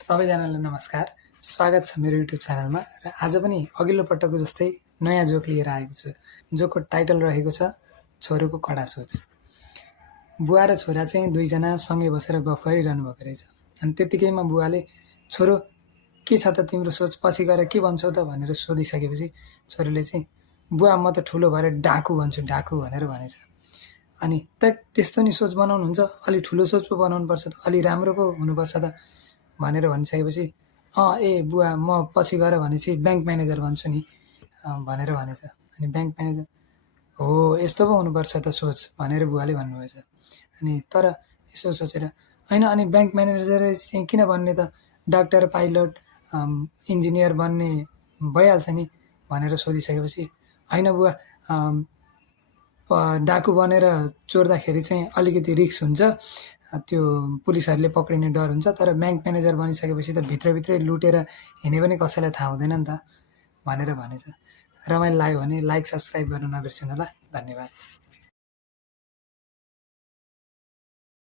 सबैजनालाई नमस्कार। स्वागत छ मेरो युट्युब च्यानलमा र आज पनि अघिल्लो पटकको जस्तै नयाँ जोक लिएर आएको छु। जोकको टाइटल रहेको छ छोरोको कडा सोच। बुवा र छोरा चाहिँ दुईजना सँगै बसेर गफ गरिरहनु भएको रहेछ। अनि त्यतिकैमा बुवाले छोरो के छ त तिम्रो सोच, पछि गएर के भन्छौ त भनेर सोधिसकेपछि छोरोले चाहिँ बुवा म त ठुलो भएर डाकु भन्छु डाकु भनेर भनेछ। अनि त्यस्तो नि सोच बनाउनुहुन्छ, अलि ठुलो सोच पो बनाउनुपर्छ त, अलि राम्रो पो हुनुपर्छ त भनेर भनिसकेपछि ए बुवा म पछि गएर भनेपछि ब्याङ्क म्यानेजर भन्छु नि भनेर भनेछ। अनि ब्याङ्क म्यानेजर हो यस्तो पो हुनुपर्छ त सोच भनेर बुवाले भन्नुभएछ। अनि तर यसो सोचेर होइन अनि ब्याङ्क म्यानेजर चाहिँ किन भन्ने त, डाक्टर पाइलट इन्जिनियर बन्ने भइहाल्छ नि भनेर सोधिसकेपछि होइन बुवा डाकु बनेर चोर्दाखेरि चाहिँ अलिकति रिस्क हुन्छ, त्यो पुलिसहरूले पक्रिने डर हुन्छ, तर ब्याङ्क म्यानेजर बनिसकेपछि त भित्रभित्रै लुटेर हिँडे पनि कसैलाई थाहा हुँदैन नि त भनेर भनेछ। रमाइलो लाग्यो भने लाइक सब्सक्राइब गर्न नबिर्सिनु होला। धन्यवाद।